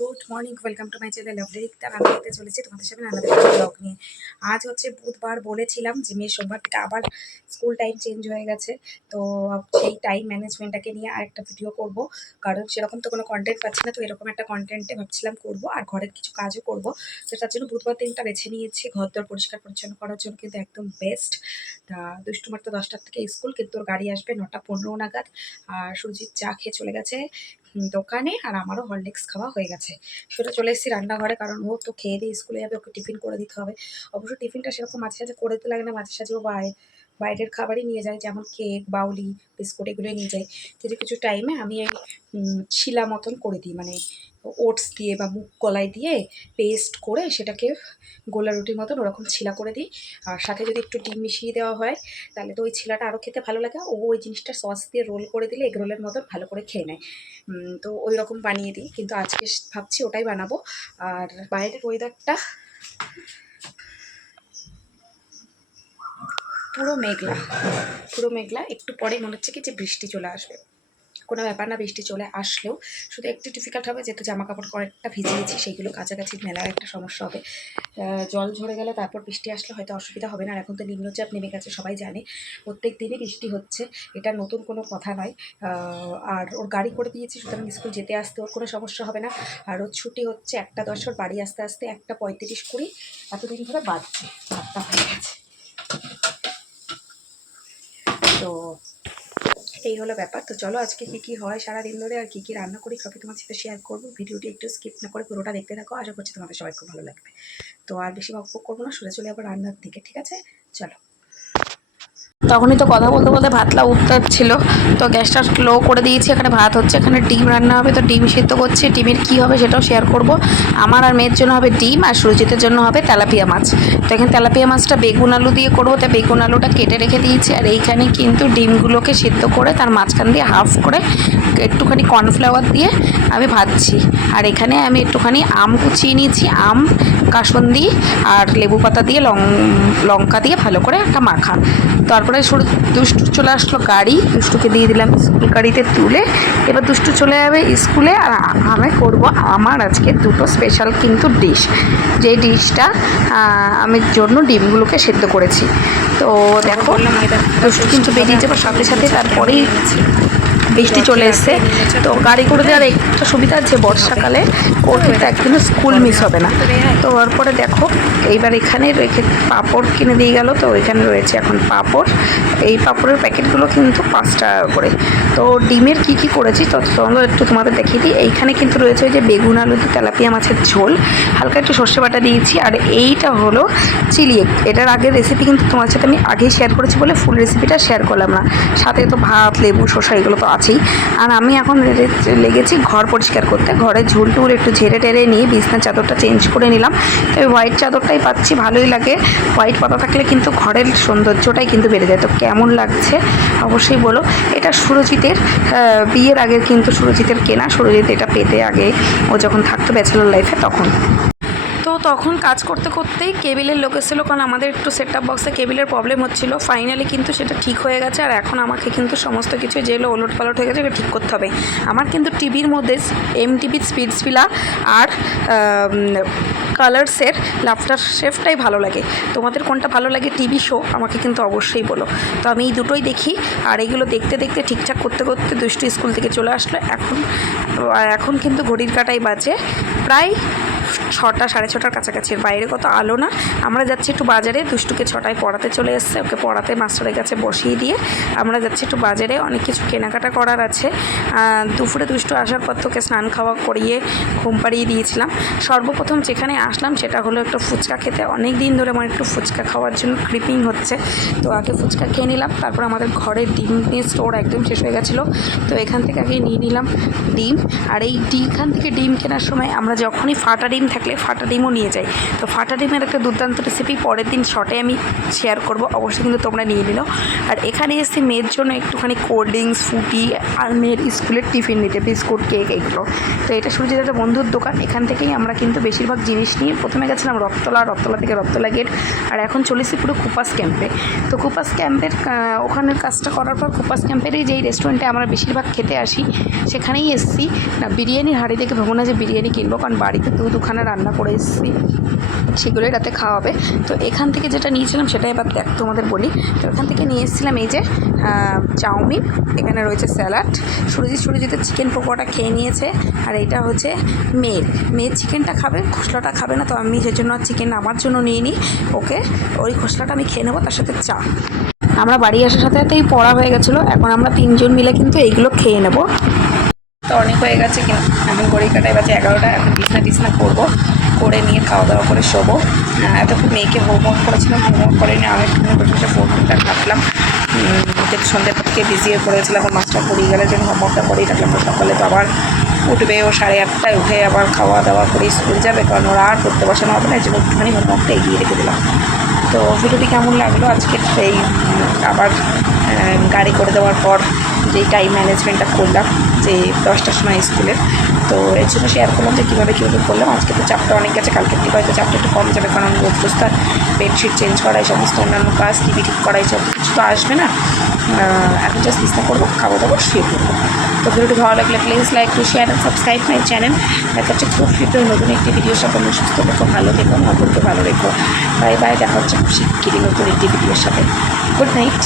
Good morning, welcome to my channel lovely রিক্তার। আমি দেখতে চলেছি তোমাদের সামনে আলাদা ব্লগ নিয়ে। আজ হচ্ছে বুধবার, বলেছিলাম যে মেয়ে সোমবার থেকে আবার স্কুল টাইম চেঞ্জ হয়ে গেছে, তো সেই টাইম ম্যানেজমেন্টটাকে নিয়ে আরেকটা ভিডিও করব, কারণ সেরকম তো কোনো কন্টেন্ট পাচ্ছি না। তো এরকম একটা কন্টেন্টে ভাবছিলাম করব, আর ঘরের কিছু কাজও করব। তো তার জন্য বুধবার দিনটা বেছে নিয়েছি ঘর দর পরিষ্কার পরিচ্ছন্ন করার জন্য, কিন্তু একদম বেস্ট। তা দুষ্টুমার তো 10টার থেকে স্কুল, কিন্তু ওর গাড়ি আসবে 9টা 15 নাগাদ। আর সুজিত চা খেয়ে চলে গেছে দোকানে, আর আমারও হরলিক্স খাওয়া হয়ে গেছে। সেটা চলে এসেছি রান্নাঘরে, কারণ ও তো খেয়ে দিয়ে স্কুলে যাবে, ওকে টিফিন করে দিতে হবে। অবশ্য টিফিনটা সেরকম মাঝে সাঝে করে দিতে লাগে না, মাঝে সাঝে ও বাইরের খাবারই নিয়ে যায়, যেমন কেক, বাউলি, বিস্কুট এগুলোই নিয়ে যায়। কিছু কিছু টাইমে আমি এই শিলা মতন করে দিই, মানে ওটস দিয়ে বা মুগ কলাই দিয়ে পেস্ট করে সেটাকে গোলা রুটির মতন ওরকম ছিলা করে দিই। আর সাথে যদি একটু ডিম মিশিয়ে দেওয়া হয় তাহলে তো ওই ছিলাটা আরও খেতে ভালো লাগে। ও ওই জিনিসটা সস দিয়ে রোল করে দিলে এগ রোলের মতন ভালো করে খেয়ে নেয়। তো ওই রকম বানিয়ে দিই, কিন্তু আজকে ভাবছি ওটাই বানাবো। আর বাইরের ওয়েদারটা পুরো মেঘলা, পুরো মেঘলা। একটু পরে মনে হচ্ছে কি যে বৃষ্টি চলে আসবে। কোনো ব্যাপার না, বৃষ্টি চলে আসলেও শুধু একটু ডিফিকাল্ট হবে, যেহেতু জামা কাপড় কয়েকটা ভিজিয়েছি, সেইগুলো কাছাকাছি মেলার একটা সমস্যা হবে। জল ঝরে গেলে তারপর বৃষ্টি আসলে হয়তো অসুবিধা হবে না। আর এখন তো নিম্নচাপ নেমে গেছে, সবাই জানে প্রত্যেক দিনই বৃষ্টি হচ্ছে, এটা নতুন কোনো কথা নয়। আর ওর গাড়ি করে দিয়েছি, সুতরাং স্কুল যেতে আসতে ওর কোনো সমস্যা হবে না। আর ওর ছুটি হচ্ছে 1টা 10, ওর বাড়ি আসতে আসতে 1টা 35 20, এতদিন ধরে বাজছে, 8টা হয়ে গেছে। তো এই হলো ব্যাপার। তো চলো আজকে কী কী হয় সারাদিন ধরে আর কী কী রান্না করি সবই তোমার সাথে শেয়ার করবো। ভিডিওটি একটু স্কিপ না করে পুরোটা দেখতে থাকো, আশা করছি তোমাদের সবাই খুব ভালো লাগবে। তো আর বেশি বকবক করবো না, সরে চলে আবার রান্নার দিকে, ঠিক আছে? চলো। তখনই তো কথা বলতে বলতে ভাতলা উঠছিল, তো গ্যাসটা লো করে দিয়েছি। এখানে ভাত হচ্ছে, এখানে ডিম রান্না হবে, তো ডিম সিদ্ধ করছি। ডিমের কী হবে সেটাও শেয়ার করব। আমার আর মেয়ের জন্য হবে ডিম, আর সুরজিতের জন্য হবে তেলাপিয়া মাছ। তো এখানে তেলাপিয়া মাছটা বেগুন আলু দিয়ে করবো, তাই বেগুন আলুটা কেটে রেখে দিয়েছি। আর এইখানে কিন্তু ডিমগুলোকে সিদ্ধ করে তার মাঝখান দিয়ে হাফ করে একটুখানি কর্নফ্লাওয়ার দিয়ে আমি ভাজছি। আর এখানে আমি একটুখানি আম কুচিয়ে নিয়েছি, আম, কাসুন্দি আর লেবু পাতা দিয়ে লঙ্কা দিয়ে ভালো করে একটা মাখা। তারপরে দুষ্টু চলে আসলো গাড়ি, দুষ্টুকে দিয়ে দিলাম স্কুল গাড়িতে তুলে। এবার দুষ্টু চলে যাবে স্কুলে, আর আমি করব আমার আজকে দুটো স্পেশাল কিন্তু ডিশ। যে ডিশটা আমি জন্য ডিমগুলোকে সেদ্ধ করেছি। তো দেখো দুষ্টু কিন্তু বেরিয়ে যাবার সাথে সাথে তারপরেই বৃষ্টি চলে এসছে। তো গাড়ি করে দেওয়ার একটা সুবিধা আছে, বর্ষাকালে ওর কিন্তু একদিনও স্কুল মিস হবে না। তো তারপরে দেখো এইবার এখানে রেখে পাঁপড় কিনে দিয়ে গেল, তো এখানে রয়েছে এখন পাঁপড়। এই পাঁপড়ের প্যাকেটগুলো কিন্তু 5 টাকা করে। তো ডিমের কি কি করেছি তো একটু তোমাদের দেখিয়ে দিই। এইখানে কিন্তু রয়েছে ওই যে বেগুন আলু দিয়ে তেলাপিয়া মাছের ঝোল, হালকা একটু সর্ষে বাটা দিয়েছি। আর এইটা হলো চিলি এগ। এটার আগের রেসিপি কিন্তু তোমার সাথে আমি আগেই শেয়ার করেছি বলে ফুল রেসিপিটা শেয়ার করলাম না। সাথে তো ভাত, লেবু, শসা এগুলো তো আছেই। আর আমি এখন লেগেছি ঘর পরিষ্কার করতে। ঘরের ঝুল টুল একটু ঝেড়ে টেরে নিয়ে বিছনার চাদরটা চেঞ্জ করে নিলাম। তবে হোয়াইট চাদরটাই পাচ্ছি, ভালোই লাগে। হোয়াইট পাতা থাকলে কিন্তু ঘরের সৌন্দর্যটাই কিন্তু বেড়ে যায়। তো কেমন লাগছে অবশ্যই বলো। এটা সুরজিতের বিয়ের আগের কিন্তু সুরজিতের কেনা। সুরজিৎ এটা পেতে আগে ও যখন থাকতো ব্যাচেলর লাইফে তখন। তো তখন কাজ করতে করতেই কেবিলের লোক এসেছিলো, কারণ আমাদের একটু সেট আপ বক্সে কেবিলের প্রবলেম হচ্ছিলো। ফাইনালি কিন্তু সেটা ঠিক হয়ে গেছে। আর এখন আমাকে কিন্তু সমস্ত কিছু যেগুলো ওলট পালট হয়ে গেছে এটা ঠিক করতে হবে। আমার কিন্তু টিভির মধ্যে এমটিভির স্পিডসভিলা আর কালার্সের লাফটার শেফটাই ভালো লাগে। তোমাদের কোনটা ভালো লাগে টিভি শো আমাকে কিন্তু অবশ্যই বলো। তো আমি এই দুটোই দেখি। আর এইগুলো দেখতে দেখতে ঠিকঠাক করতে করতে দুষ্টু স্কুল থেকে চলে আসলো। এখন কিন্তু ঘড়ির কাঁটাই বাজে প্রায় 6টা 6:30 কাছাকাছি। বাইরে কত আলো না। আমরা যাচ্ছি একটু বাজারে, দুষ্টুকে 6টায় পড়াতে চলে এসছে। ওকে পড়াতে মাস্টারের কাছে বসিয়ে দিয়ে আমরা যাচ্ছি একটু বাজারে, অনেক কিছু কেনাকাটা করার আছে। দুপুরে দুষ্টু আসার পর তোকে স্নান খাওয়া করিয়ে ঘুম পাড়িয়ে দিয়েছিলাম। সর্বপ্রথম যেখানে আসলাম সেটা হলো একটা ফুচকা খেতে। অনেক দিন ধরে আমার একটু ফুচকা খাওয়ার জন্য ক্রিপিং হচ্ছে। তো আগে ফুচকা খেয়ে নিলাম, তারপর আমাদের ঘরের ডিমের স্টোর একদম শেষ হয়ে গেছিলো। তো এখান থেকে আগে নিয়ে নিলাম ডিম। আর এখান থেকে ডিম কেনার সময় আমরা যখনই ফাটা ডিম থাকে থাকলে ফাটা ডিমও নিয়ে যাই। তো ফাটা ডিমের একটা দুর্দান্ত রেসিপি পরের দিন শর্টে আমি শেয়ার করব, অবশ্যই কিন্তু তোমরা নিয়ে নিও। আর এখানে এসে মেয়ের জন্য একটুখানি কোল্ড ড্রিঙ্কস, ফুটি আর মেয়ের স্কুলের টিফিন নিতে, বিস্কুট, কেক এইগুলো। তো এটা সুরজিৎ একটা বন্ধুর দোকান, এখান থেকেই আমরা কিন্তু বেশিরভাগ জিনিস নিয়ে প্রথমে গেছিলাম রথতলা থেকে রথতলা গেট, আর এখন চলেছি পুরো কুপাস ক্যাম্পে। তো কুপাস ক্যাম্পের ওখানের কাজটা করার পর কুপাস ক্যাম্পেরই যেই রেস্টুরেন্টে আমরা বেশিরভাগ খেতে আসি সেখানেই এসেছি। না, বিরিয়ানির হাঁড়ি দেখে ভেবো না যে বিরিয়ানি কিনবো, কারণ বাড়িতে দুখানা রান্না করে এসেছি, সেগুলোই রাতে খাওয়াবে। তো এখান থেকে যেটা নিয়েছিলাম সেটাই এবার দেখ তোমাদের বলি। তো এখান থেকে নিয়ে এসেছিলাম এই যে চাউমিন, এখানে রয়েছে স্যালাড, সুরজিতের চিকেন পকোড়াটা খেয়ে নিয়েছে। আর এটা হচ্ছে মেয়ের চিকেনটা খাবে, খোসলাটা খাবে না, তো আমি যে জন্য চিকেন আমার জন্য নিয়ে নিই, ওকে ওই খোসলাটা আমি খেয়ে নেবো, তার সাথে চা। আমরা বাড়ি আসার সাথে সাথেই পড়া হয়ে গেছিলো, এখন আমরা 3 জন মিলে কিন্তু এইগুলো খেয়ে নেবো। তো অনেক হয়ে গেছে, কিন্তু এখন ঘড়ি কাটায় বাজে 11টা, এখন বিছনা করবো, করে নিয়ে খাওয়া দাওয়া করে শোবো। এতক্ষণ মেয়েকে হোমওয়ার্ক করেছিলাম, হোমওয়ার্ক করে নিয়ে আমি একটুখানি বসে ফোনটা ঘাটলাম। সন্ধ্যা থেকে বিজি হয়ে পড়েছিলাম, মাছটা পড়িয়ে গেলে যেন হোমওয়ার্কটা করেই রাখলাম। সকালে তো আবার উঠবে, ও 8:30টায় উঠে আবার খাওয়া দাওয়া করে স্কুল যাবে, কারণ ওরা আর পড়তে বসানো হবে না, যে একটুখানি হোমওয়ার্কটা এগিয়ে রেখে দিলাম। তো ভিডিওটি কেমন লাগলো আজকের এই আবার গাড়ি করে দেওয়ার পর যেই টাইম ম্যানেজমেন্টটা করলাম, যে 10টার সময় স্কুলের, তো এর জন্য শেয়ার করলাম যে কীভাবে করলাম। আজকে তো চাপটা অনেক গেছে, কালকের থেকে হয়তো চাপটা একটু কম যাবে, কারণ রোজ তার বেডশিট চেঞ্জ করা, এই সমস্ত অন্যান্য কাজ, টিভি ঠিক করা, এইসব কিছু তো আসবে না। এখন জাস্ট বিছনা করবো, খাবো দাবো, শুয়ে পড়বো। তো ভিডিওটি ভালো লাগলে please like to share and subscribe my channel. দেখা হচ্ছে খুব শীঘ্রই নতুন একটি ভিডিওর সাথে। সুস্থ রেখো, ভালো থেকো, অপরকে ভালো রেখো। বাই বাই, দেখা হচ্ছে খুব শিগগিরই নতুন একটি ভিডিওর সাথে। Good night.